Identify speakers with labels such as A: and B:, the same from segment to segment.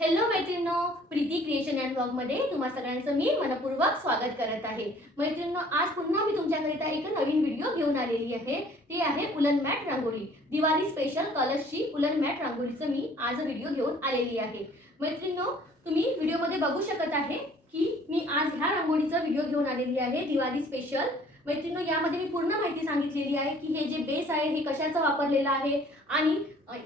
A: Hello मैत्रिणो Preeti creation and ब्लॉगमध्ये तुम्हा सगळ्यांचं मी मनपूर्वक स्वागत करत आहे. मैत्रिणींनो आज पुन्हा मी तुमच्याकरिता एक नवीन व्हिडिओ घेऊन आलेली आहे. ते आहे उलन मॅट रांगोळी. दिवाळी स्पेशल कलर्सची उलन मॅट रांगोळीचं मी आज व्हिडिओ घेऊन आलेली आहे. मैत्रिणींनो तुम्ही व्हिडिओमध्ये बघू शकत आहे की मी आज ह्या रांगोळीचा व्हिडिओ घेऊन आलेली आहे दिवाळी स्पेशल मैत्रिणो यामध्ये मी पूर्ण माहिती सांगितलेली आहे की हे जे बेस आहे हे कशाचं वापरलेलं आहे आणि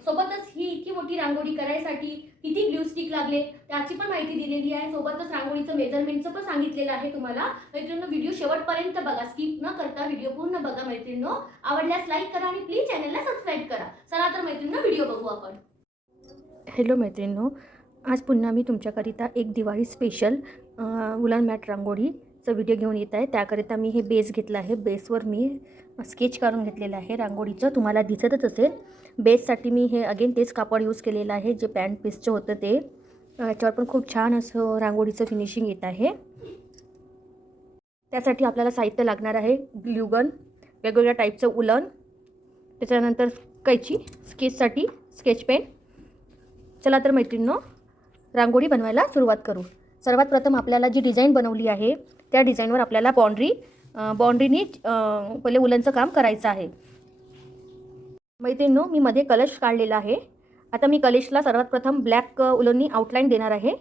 A: सोबतच ही इतकी मोठी रांगोळी करायसाठी किती ग्लू स्टिक लागले त्याची पण माहिती दिलेली आहे. सोबतच रांगोळीचं मेजरमेंटचं पण सांगितलेलं आहे तुम्हाला. मैत्रिणींनो व्हिडिओ शेवटपर्यंत बघा. स्किप न करता व्हिडिओ पूर्ण बघा मैत्रिणींनो. आवडल्यास लाईक करा आणि प्लीज चॅनलला सबस्क्राईब करा. चला तर मैत्रिणींनो व्हिडिओ बघू आपण.
B: हॅलो मैत्रिणींनो आज पुन्हा मी तुमच्याकरिता एक दिवाळी स्पेशल उलन मॅट रांगोळी चा व्हिडिओ घेऊन येत आहे. त्याकरिता मी हे बेस घेतला आहे. बेसवर मी स्केच काढून घेतलेलं आहे. रांगोळीचं तुम्हाला दिसतच असेल. बेससाठी मी हे अगेन तेच कापड यूज केलेलं आहे. जे पॅन्ट पीसचं होतं ते. याच्यावर पण खूप छान असं रांगोळीचं फिनिशिंग येत आहे. त्यासाठी आपल्याला साहित्य लागणार आहे. ग्ल्युगन वेगवेगळ्या टाईपचं उलन. त्याच्यानंतर कैची स्केचसाठी स्केच पेन चला तर मैत्रिणींनो रांगोळी बनवायला सुरुवात करू. सर्वात प्रथम आपल्याला जी डिझाईन बनवली आहे त्या डिझाईनवर आपल्याला बाँड्री बाँड्रीने पहिले उलनचं काम करायचं आहे. मैत्रिणींनो मी मध्ये कलश काढलेला आहे. आता मी कलशला सर्वात प्रथम ब्लॅक उलननी आउटलाईन देणार आहे.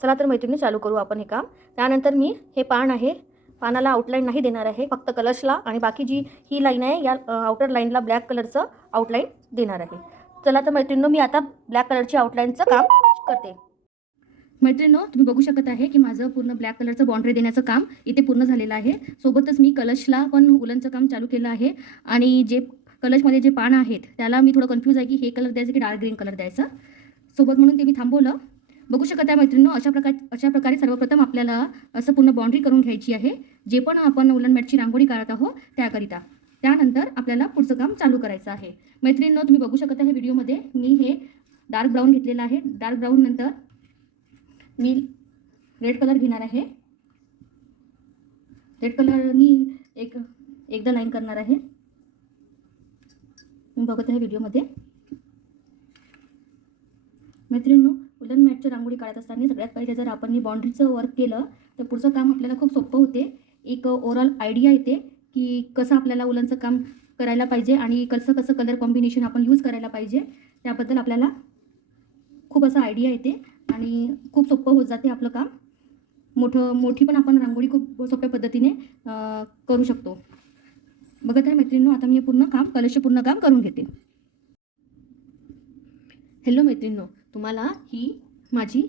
B: चला तर मैत्रिणी चालू करू आपण हे काम. त्यानंतर मी हे पान आहे. पानाला आउटलाईन नाही देणार आहे. फक्त कलशला आणि बाकी जी ही लाईन आहे या आउटर लाईनला ब्लॅक कलरचं आउटलाईन देणार आहे. चला तर मैत्रिणींनो मी आता ब्लॅक कलरची आउटलाईनचं काम करते. मैत्रिणींनो तुम्ही बघू शकत आहे की माझं पूर्ण ब्लॅक कलरचं बाँड्री देण्याचं काम इथे पूर्ण झालेलं आहे. सोबतच मी कलशला पण उलनचं काम चालू केलं आहे. आणि जे कलशमध्ये जे पानं आहेत त्याला मी थोडं कन्फ्यूज आहे की हे कलर द्यायचं की डार्क ग्रीन कलर द्यायचा. सोबत म्हणून ते मी थांबवलं. बघू शकत आहे मैत्रिणींनो अशा प्रकार अशा प्रकारे सर्वप्रथम आपल्याला असं पूर्ण बाउंड्री करून घ्यायची आहे. जे पण आपण उलन मॅटची रांगोळी काढत आहोत त्याकरिता. त्यानंतर आपल्याला पुढचं काम चालू करायचं आहे. मैत्रिणींनो तुम्ही बघू शकत आहे व्हिडिओमध्ये मी हे डार्क ब्राऊन घेतलेलं आहे. डार्क ब्राऊन नंतर मी रेड कलर घेणार आहे. रेड कलरनी एक एकदा लाईन करणार आहे. तुम्ही बघत आहे व्हिडिओमध्ये मैत्रिणींनो उलन मॅटच्या रांगोळी काढत असताना सगळ्यात पहिले जर आपण बाउंड्रीचं वर्क केलं तर पुढचं काम आपल्याला खूप सोपं होते. एक ओव्हरऑल आयडिया येते की कसं आपल्याला उलनचं काम करायला पाहिजे आणि कसं कसं कलर कॉम्बिनेशन आपण यूज करायला पाहिजे. त्याबद्दल आपल्याला खूप असं आयडिया येते. आणि खूप सोपं होत जाते आपलं काम. मोठं मोठी पण आपण रांगोळी खूप सोप्या पद्धतीने करू शकतो. बघत आहे मैत्रिणींनो आता मी पूर्ण काम कलश पूर्ण काम करून घेते. हॅलो मैत्रिणींनो तुम्हाला ही माझी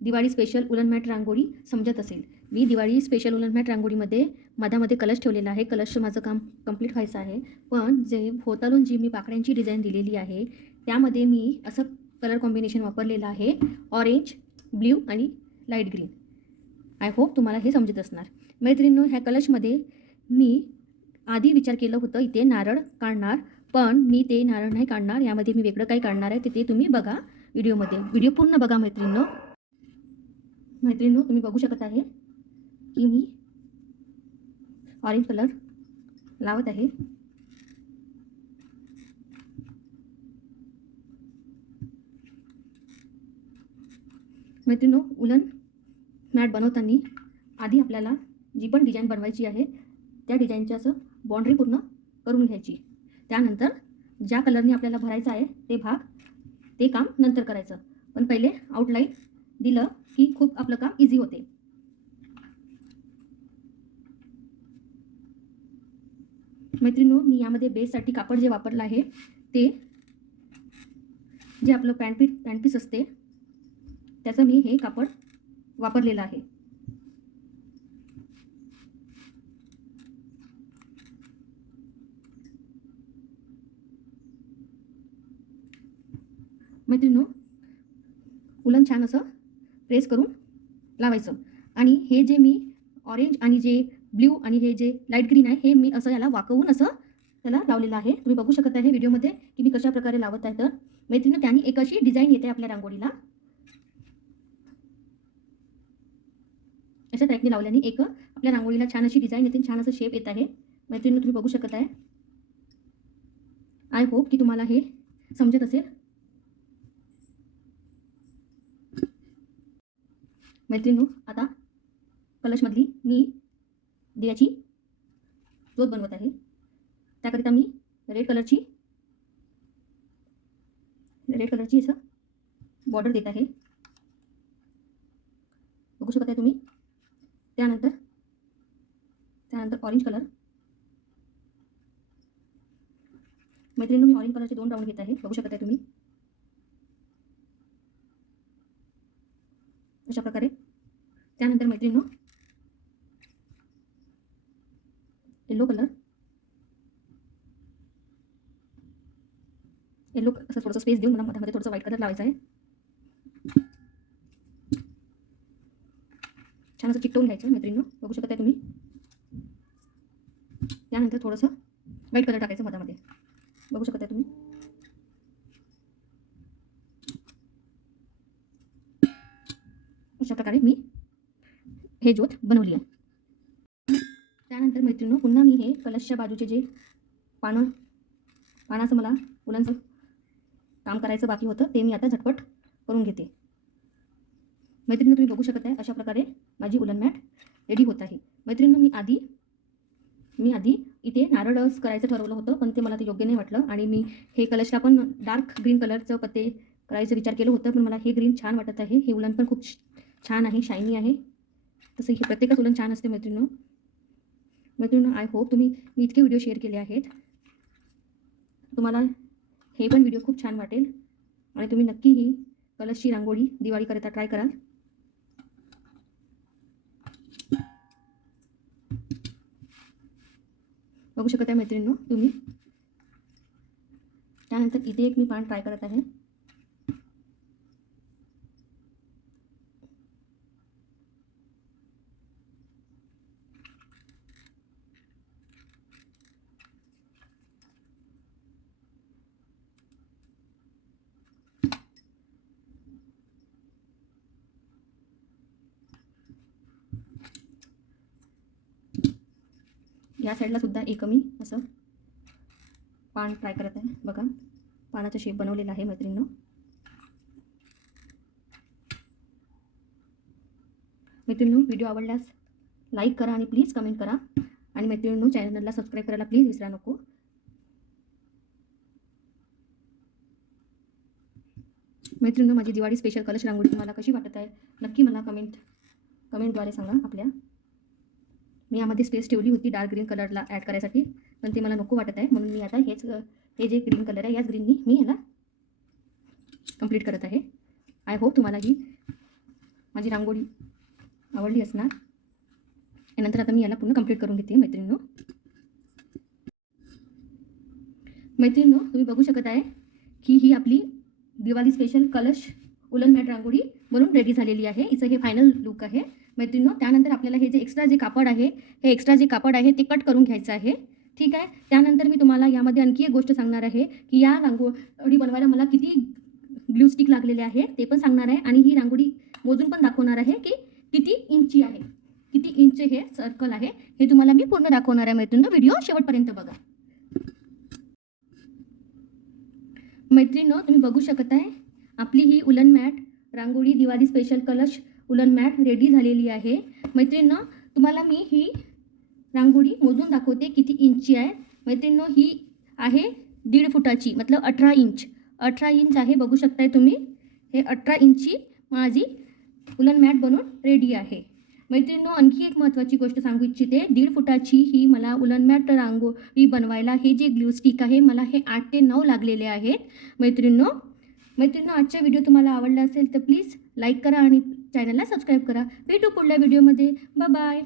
B: दिवाळी स्पेशल उलन मॅट रांगोळी समजत असेल. मी दिवाळी स्पेशल उलन मॅट रांगोळीमध्ये मधामध्ये कलश ठेवलेला आहे. कलश माझं काम कंप्लीट व्हायचं आहे. पण जे भोवतालून जी मी पाकड्यांची डिझाईन दिलेली आहे त्यामध्ये मी असं कलर कॉम्बिनेशन वापरलेलं आहे. ऑरेंज ब्ल्यू आणि लाइट ग्रीन. आय होप तुम्हाला हे समजत असणार. मैत्रिणींनो ह्या कलशमध्ये मी आधी विचार केलं होतं इथे नारळ काढणार पण मी ते नारळ नाही काढणार. यामध्ये मी वेगळं काही काढणार आहे ते तुम्ही बघा व्हिडिओमध्ये. व्हिडिओ पूर्ण बघा मैत्रिणींनो. मैत्रिणींनो तुम्ही बघू शकत आहे की मी ऑरेंज कलर लावत आहे. मैत्रिणो उलन मॅट बनवताना आधी आपल्याला जी पण डिझाईन बनवायची आहे त्या डिझाईनची असं बाउंड्री पूर्ण करून घ्यायची. त्यानंतर ज्या कलरने आपल्याला भरायचं आहे ते भाग ते काम नंतर करायचं. पण पहिले आउटलाईन दिलं की खूप आपलं काम इझी होते. मैत्रिणो मी यामध्ये बेससाठी कापड जे वापरलं आहे ते जे आपलं पॅन्ट पीस पॅन्ट पीस असते त्याचं मी हे कापड वापरलेलं आहे. मैत्रिणींनो उलन छान असं प्रेस करून लावायचं. आणि हे जे मी ऑरेंज आणि जे ब्ल्यू आणि हे जे लाइट ग्रीन आहे हे मी असं याला वाकवून असं त्याला लावलेलं आहे. तुम्ही बघू शकत आहे व्हिडिओमध्ये की मी कशा प्रकारे लावत आहे तर. मैत्रिणी त्यांनी एक अशी डिझाईन येते आपल्या रांगोळीला. अशा टाईपने लावल्याने एक आपल्या रांगोळीला छान अशी डिझाईन येते छान असं शेप येत आहे. मैत्रिणी तुम्ही बघू शकत आहे. आय होप की तुम्हाला हे समजत असेल. मैत्रिणींनो आता कलशमधली मी दियाची जोत बनवत आहे. त्याकरिता मी रेड कलरची रेड कलरची असं बॉर्डर देत आहे. बघू शकत आहे तुम्ही. त्यानंतर त्यानंतर ऑरेंज कलर मैत्रिणी मी ऑरेंज कलरचे दोन राऊंड घेत आहे. बघू आहे तुम्ही. अशा प्रकारे. त्यानंतर मैत्रिणी येलो कलर येलो असं थोडंसं स्पेस देऊन मला मध्ये थोडंसं व्हाईट कलर लावायचा आहे. छान असं चिकटवून घ्यायचं मैत्रिणीनं. बघू शकत आहे तुम्ही. त्यानंतर थोडंसं व्हाईट कलर टाकायचं मधामध्ये. बघू शकत आहे तुम्ही. अशा प्रकारे मी हे ज्योत बनवली आहे. त्यानंतर मैत्रिणी पुन्हा मी हे कलशच्या बाजूचे जे पानं पानाचं मला फुलांचं काम करायचं बाकी होतं ते मी आता झटपट करून घेते. मैत्रिणी तुम्ही बघू शकत आहे अशा प्रकारे माझी उलन मॅट रेडी होत आहे. मैत्रिणी मी आधी मी आधी इथे नारळच करायचं ठरवलं होतं पण ते मला ते योग्य नाही वाटलं. आणि मी हे कलशला पण डार्क ग्रीन कलरचं पत्ते करायचं विचार केलं होतं पण मला हे ग्रीन छान वाटत आहे. हे उलन पण खूप छान आहे शायनी आहे. तसं हे प्रत्येकच उलन छान असते मैत्रिणी मैत्रिणी आय होप तुम्ही मी इतके व्हिडिओ शेअर केले आहेत. तुम्हाला हे पण व्हिडिओ खूप छान वाटेल. आणि तुम्ही नक्की ही कलशची रांगोळी दिवाळीकरिता ट्राय कराल. बघू शकत आहे मैत्रिणींनो तुम्ही. त्यानंतर इथे एक मी पान ट्राय करत आहे. या साईडला सुद्धा एक मी असं पान ट्राय करत आहे. बघा पानाचा शेप बनवलेला आहे मैत्रिणीनं. मैत्रिणींनो व्हिडिओ आवडल्यास लाईक करा आणि प्लीज कमेंट करा. आणि मैत्रिणींनो चॅनलला सबस्क्राईब करायला प्लीज विसरा नको. मैत्रिणींनो माझी दिवाळी स्पेशल कलश रांगोळी तुम्हाला कशी वाटत आहे? नक्की मला कमेंट कमेंटद्वारे सांगा आपल्या. मी यामध्ये स्पेस ठेवली होती डार्क ग्रीन कलरला ॲड करायसाठी पण ते मला नको वाटत आहे. म्हणून मी आता हेच हे जे ग्रीन कलर आहे याच ग्रीननी मी याला कंप्लीट करत आहे. आय होप तुम्हाला ही माझी रांगोळी आवडली असणार. यानंतर आता मी याला पुन्हा कंप्लीट करून घेते मैत्रिणीनो. मैत्रिणीनो तुम्ही बघू शकत आहे की ही आपली दिवाळी स्पेशल कलश उलन मॅट रांगोळी बनून रेडी झालेली आहे. हिचं हे फायनल लुक आहे. मैत्रिणीनो त्यानंतर आपल्याला हे जे एक्स्ट्रा जे कापड आहे हे एक्स्ट्रा जे कापड आहे ते कट करून घ्यायचं आहे. ठीक आहे? त्यानंतर मी तुम्हाला यामध्ये आणखी एक गोष्ट सांगणार आहे की या रांगोळी बनवायला मला किती ग्लू स्टिक लागलेले आहे ते पण सांगणार आहे. आणि ही रांगोळी मोजून पण दाखवणार आहे की किती इंची आहे. किती इंच हे सर्कल आहे हे तुम्हाला मी पूर्ण दाखवणार आहे मैत्रिणी व्हिडिओ शेवटपर्यंत बघा. मैत्रिणीनो तुम्ही बघू शकत आहे आपली ही उलन मॅट रांगोळी दिवाळी स्पेशल कलश उलन मॅट रेडी झालेली आहे. मैत्रिणींनो तुम्हाला मी ही रांगोळी मोजून दाखवते किती इंची आहे. मैत्रिणींनो ही आहे दीड फुटाची मतलब अठरा इंच. अठरा इंच आहे बघू शकताय तुम्ही. हे अठरा इंची माझी उलन मॅट बनवून रेडी आहे. मैत्रिणींनो आणखी एक महत्त्वाची गोष्ट सांगू इच्छिते. दीड फुटाची ही मला उलन मॅट रांगोळी बनवायला हे जे ग्लू स्टिक आहे मला हे आठ ते नऊ लागलेले आहेत. मैत्रिणींनो मैत्रिणींनो आजचा व्हिडिओ तुम्हाला आवडला असेल तर प्लीज लाईक करा आणि चॅनलला सबस्क्राईब करा. भेटू पुढल्या व्हिडिओमध्ये बाय